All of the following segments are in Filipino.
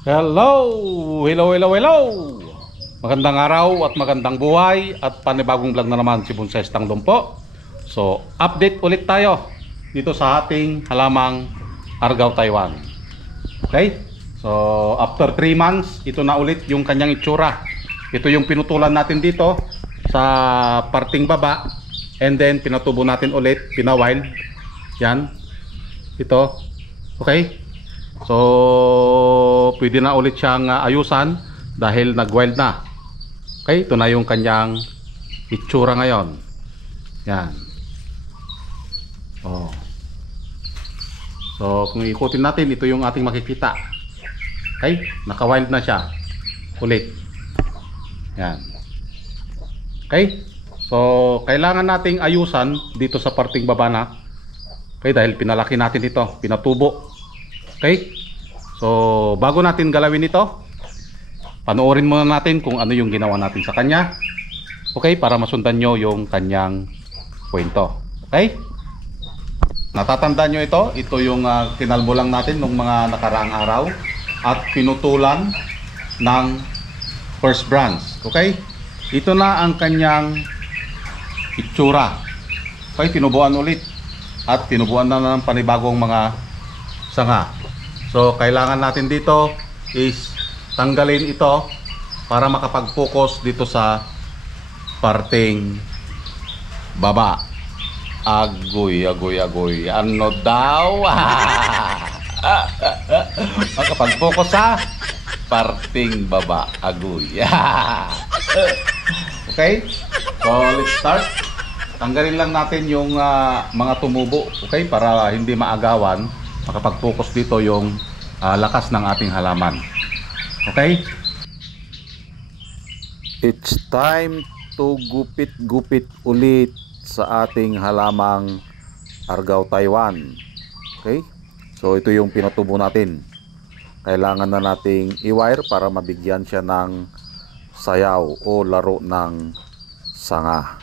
Hello! Hello, hello, hello! Magandang araw at magandang buhay at panibagong vlog na naman si Bonsai Tanglong po. So, update ulit tayo dito sa ating halamang Argao Taiwan. Okay? So, after 3 months, ito na ulit yung kanyang itsura. Ito yung pinutulan natin dito sa parting baba and then pinatubo natin ulit, pinawild. Yan. Ito. Okay? So, pwede na ulit siyang ayusan dahil nag-wild na. Okay, ito na yung kanyang itsura ngayon. Yan. Oh. So, kung ikutin natin, ito yung ating makikita. Okay, naka-wild na siya. Ulit. Yan. Okay, so kailangan nating ayusan dito sa parting baba na. Okay, dahil pinalaki natin ito, pinatubo. Okay, so bago natin galawin ito, panoorin muna natin kung ano yung ginawa natin sa kanya. Okay, para masundan nyo yung kanyang kwento. Okay, natatandaan nyo ito. Ito yung kinalbo lang natin nung mga nakaraang araw at pinutulan ng first branch. Okay, ito na ang kanyang itsura. Okay, tinubuan ulit at tinubuan na ng panibagong mga sanga. So, kailangan natin dito is tanggalin ito para makapag-focus dito sa parting baba. Agoy, agoy, agoy. Ano daw? Makapag-focus sa parting baba. Agoy. Okay? So, let's start. Tanggalin lang natin yung mga tumubo. Okay? Para hindi maagawan. Makapag-focus dito yung lakas ng ating halaman. Okay? It's time to gupit-gupit ulit sa ating halamang Argao Taiwan. Okay? So ito yung pinatubo natin. Kailangan na nating i-wire para mabigyan siya ng sayaw o laro ng sanga.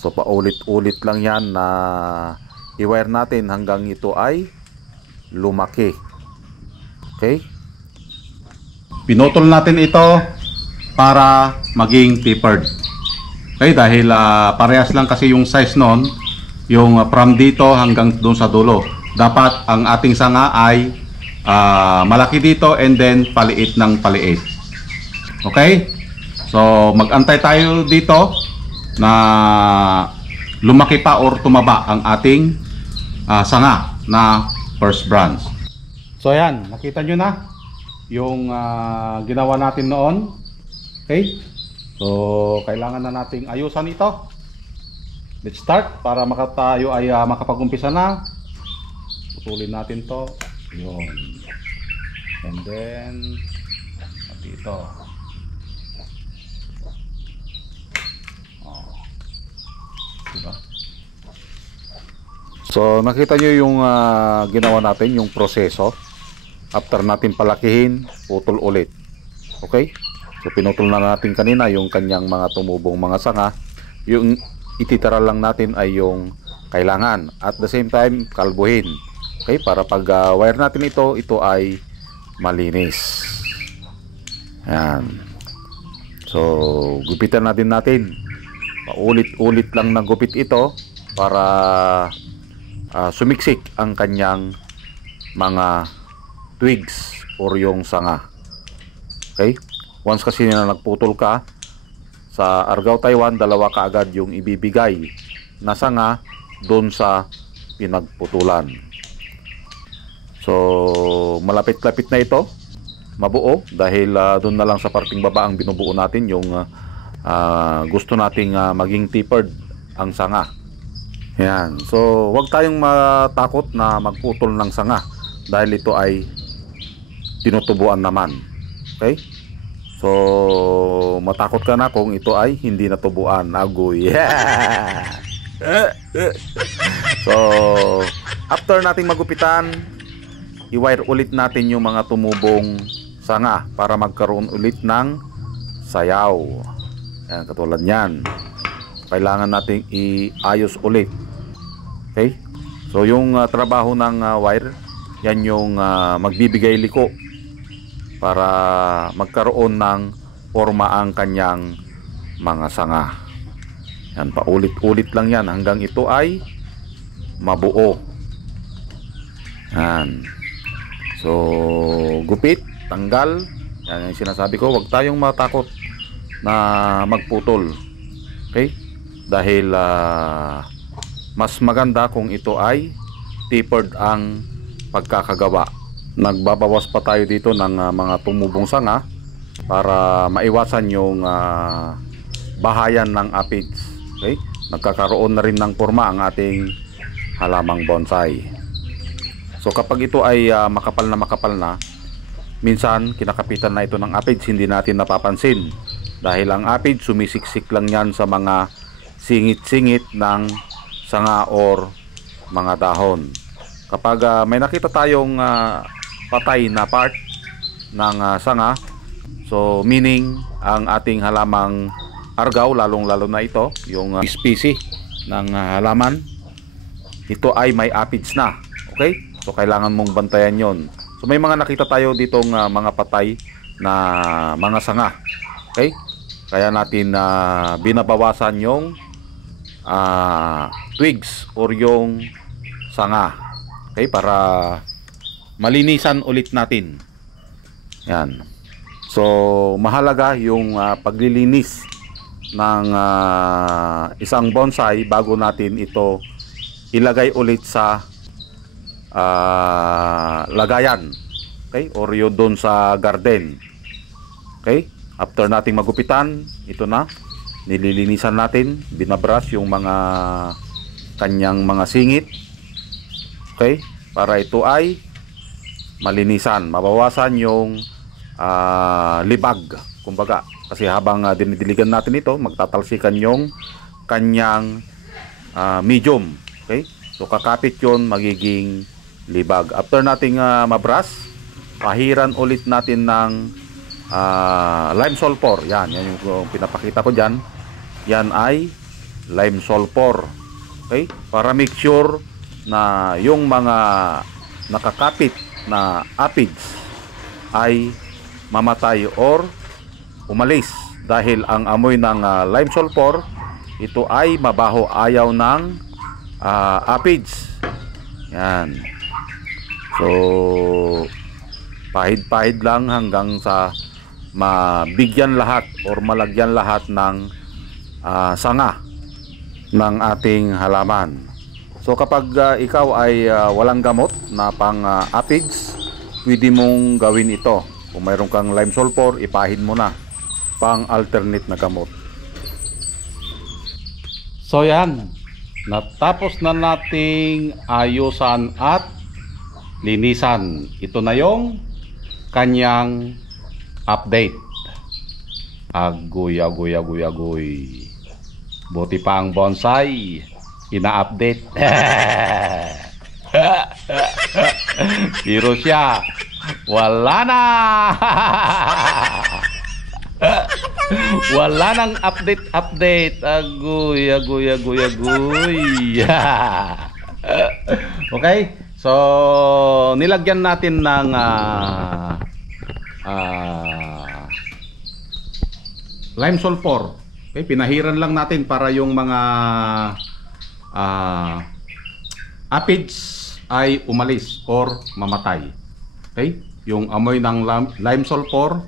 So paulit-ulit lang yan na i-wire natin hanggang ito ay lumaki. Okay? Pinutol natin ito para maging tapered. Okay, dahil parehas lang kasi yung size noon, yung from dito hanggang doon sa dulo. Dapat ang ating sanga ay malaki dito and then paliit ng paliit. Okay? So mag-antay tayo dito na lumaki pa or tumaba ang ating sanga na first branch. So ayan, nakita nyo na yung ginawa natin noon. Okay, so kailangan na nating ayusan ito. Let's start para tayo ay makapag-umpisa na. Putulin natin to. Yun. And then pati ito. Oh. Diba? So nakita nyo yung ginawa natin, yung proseso. After natin palakihin, putol ulit. Okay? So pinutol na natin kanina yung kanyang mga tumubong mga sanga. Yung ititira lang natin ay yung kailangan. At the same time, kalbuhin. Okay? Para pag wire natin ito ay malinis. Ayan. So gupitan natin. Paulit-ulit lang na gupit ito para sumiksik ang kanyang mga twigs or yung sanga. Okay? Once kasi na nagputol ka sa Argao Taiwan, dalawa kaagad yung ibibigay na sanga doon sa pinagputulan. So malapit-lapit na ito mabuo dahil doon na lang sa parting baba ang binubuo natin yung gusto nating maging tapered ang sanga. Yan. So, wag tayong matakot na magputol ng sanga dahil ito ay tinutubuan naman. Okay? So, matakot ka na kung ito ay hindi natubuan. Agoy. Yeah! So, after nating magupitan, i-wire ulit natin yung mga tumubong sanga para magkaroon ulit ng sayaw. Yan, katulad yan. Kailangan nating iayos ulit. Okay? So yung trabaho ng wire, yan yung magbibigay liko para magkaroon ng forma ang kanyang mga sanga. Yan, paulit-ulit lang yan hanggang ito ay mabuo. Yan. So, gupit, tanggal. Yan yung sinasabi ko, huwag tayong matakot na magputol. Okay? Dahil mas maganda kung ito ay tapered ang pagkakagawa. Nagbabawas pa tayo dito ng mga tumubong sanga para maiwasan yung bahayan ng aphids. Okay? Nagkakaroon na rin ng forma ang ating halamang bonsai. So kapag ito ay makapal na, minsan kinakapitan na ito ng aphids, hindi natin napapansin dahil ang aphids sumisiksik lang yan sa mga singit-singit ng sanga or mga dahon. Kapag may nakita tayong patay na part ng sanga, so meaning ang ating halamang argaw, lalong-lalo na ito, yung species ng halaman, ito ay may aphids na. Okay? So kailangan mong bantayan yon. So may mga nakita tayo ditong mga patay na mga sanga. Okay? Kaya natin binabawasan yung twigs or yung sanga. Okay? Para malinisan ulit natin. Yan. So mahalaga yung paglilinis ng isang bonsai bago natin ito ilagay ulit sa lagayan, okay, or yun doon sa garden. Okay, after nating magupitan, ito na, nililinisan natin, binabrush yung mga kanyang mga singit, okay, para ito ay malinisan, mabawasan yung libag, kumbaga, kasi habang dinidiligan natin ito, magtatalsikan yung kanyang medium. Okay, so kakapit yon, magiging libag. After nating mabrush, pahiran ulit natin ng lime sulfur. Yan yung pinapakita ko dyan. Yan ay lime sulfur. Okay? Para make sure na yung mga nakakapit na aphids ay mamatay or umalis. Dahil ang amoy ng lime sulfur, ito ay mabaho, ayaw ng aphids. Yan. So pahid-pahid lang hanggang sa mabigyan lahat or malagyan lahat ng sanga ng ating halaman. So kapag ikaw ay walang gamot na pang aphids, pwede mong gawin ito. Kung mayroon kang lime sulfur, ipahid mo na pang alternate na gamot. So yan, natapos na nating ayusan at linisan. Ito na yung kanyang update. Agoy. Buti pa ang bonsai ina-update. Pero siya, wala na. Wala nang update. Agoy. Okay? So, nilagyan natin ng lime sulfur. Okay? Pinahiran lang natin para yung mga aphids ay umalis or mamatay. Okay? Yung amoy ng lime sulfur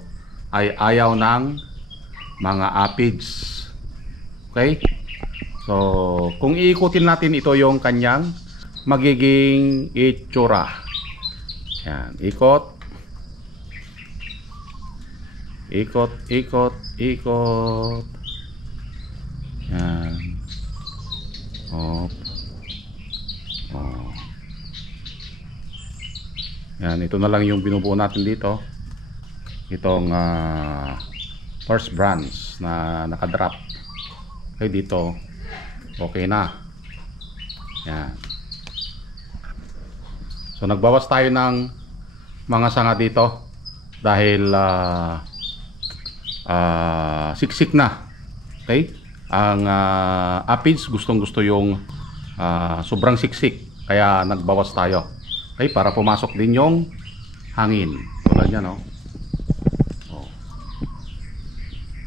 ay ayaw ng mga aphids. Okay? So, kung iikutin natin, ito yung kanyang magiging itsura. Yan, ikot. Yan. Oh. Yan, ito na lang yung binubuo natin dito. Itong first branch na nakadrop. Okay, dito okay na. Yan. So nagbawas tayo ng mga sanga dito dahil siksik na. Okay? Ang aphids gustong-gusto yung sobrang siksik, kaya nagbawas tayo. Okay, para pumasok din yung hangin. Tulad yan, no?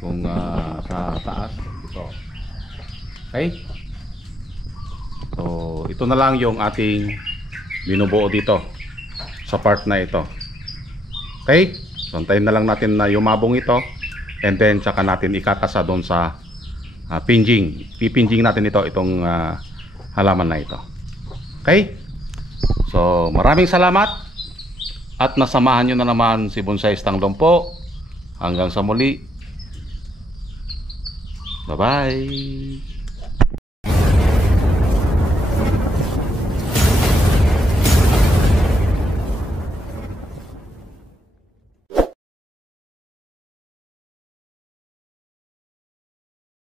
kung sa taas ito. Okay? So ito na lang yung ating binubuo dito sa part na ito. Okay? So antayin na lang natin na yumabong ito, and then tsaka natin ikakasa doon sa pinjing. Pipinjing natin itong halaman na ito. Okay? So maraming salamat at nasamahan nyo na naman si Bonsai Tanglong po. Hanggang sa muli. Bye bye.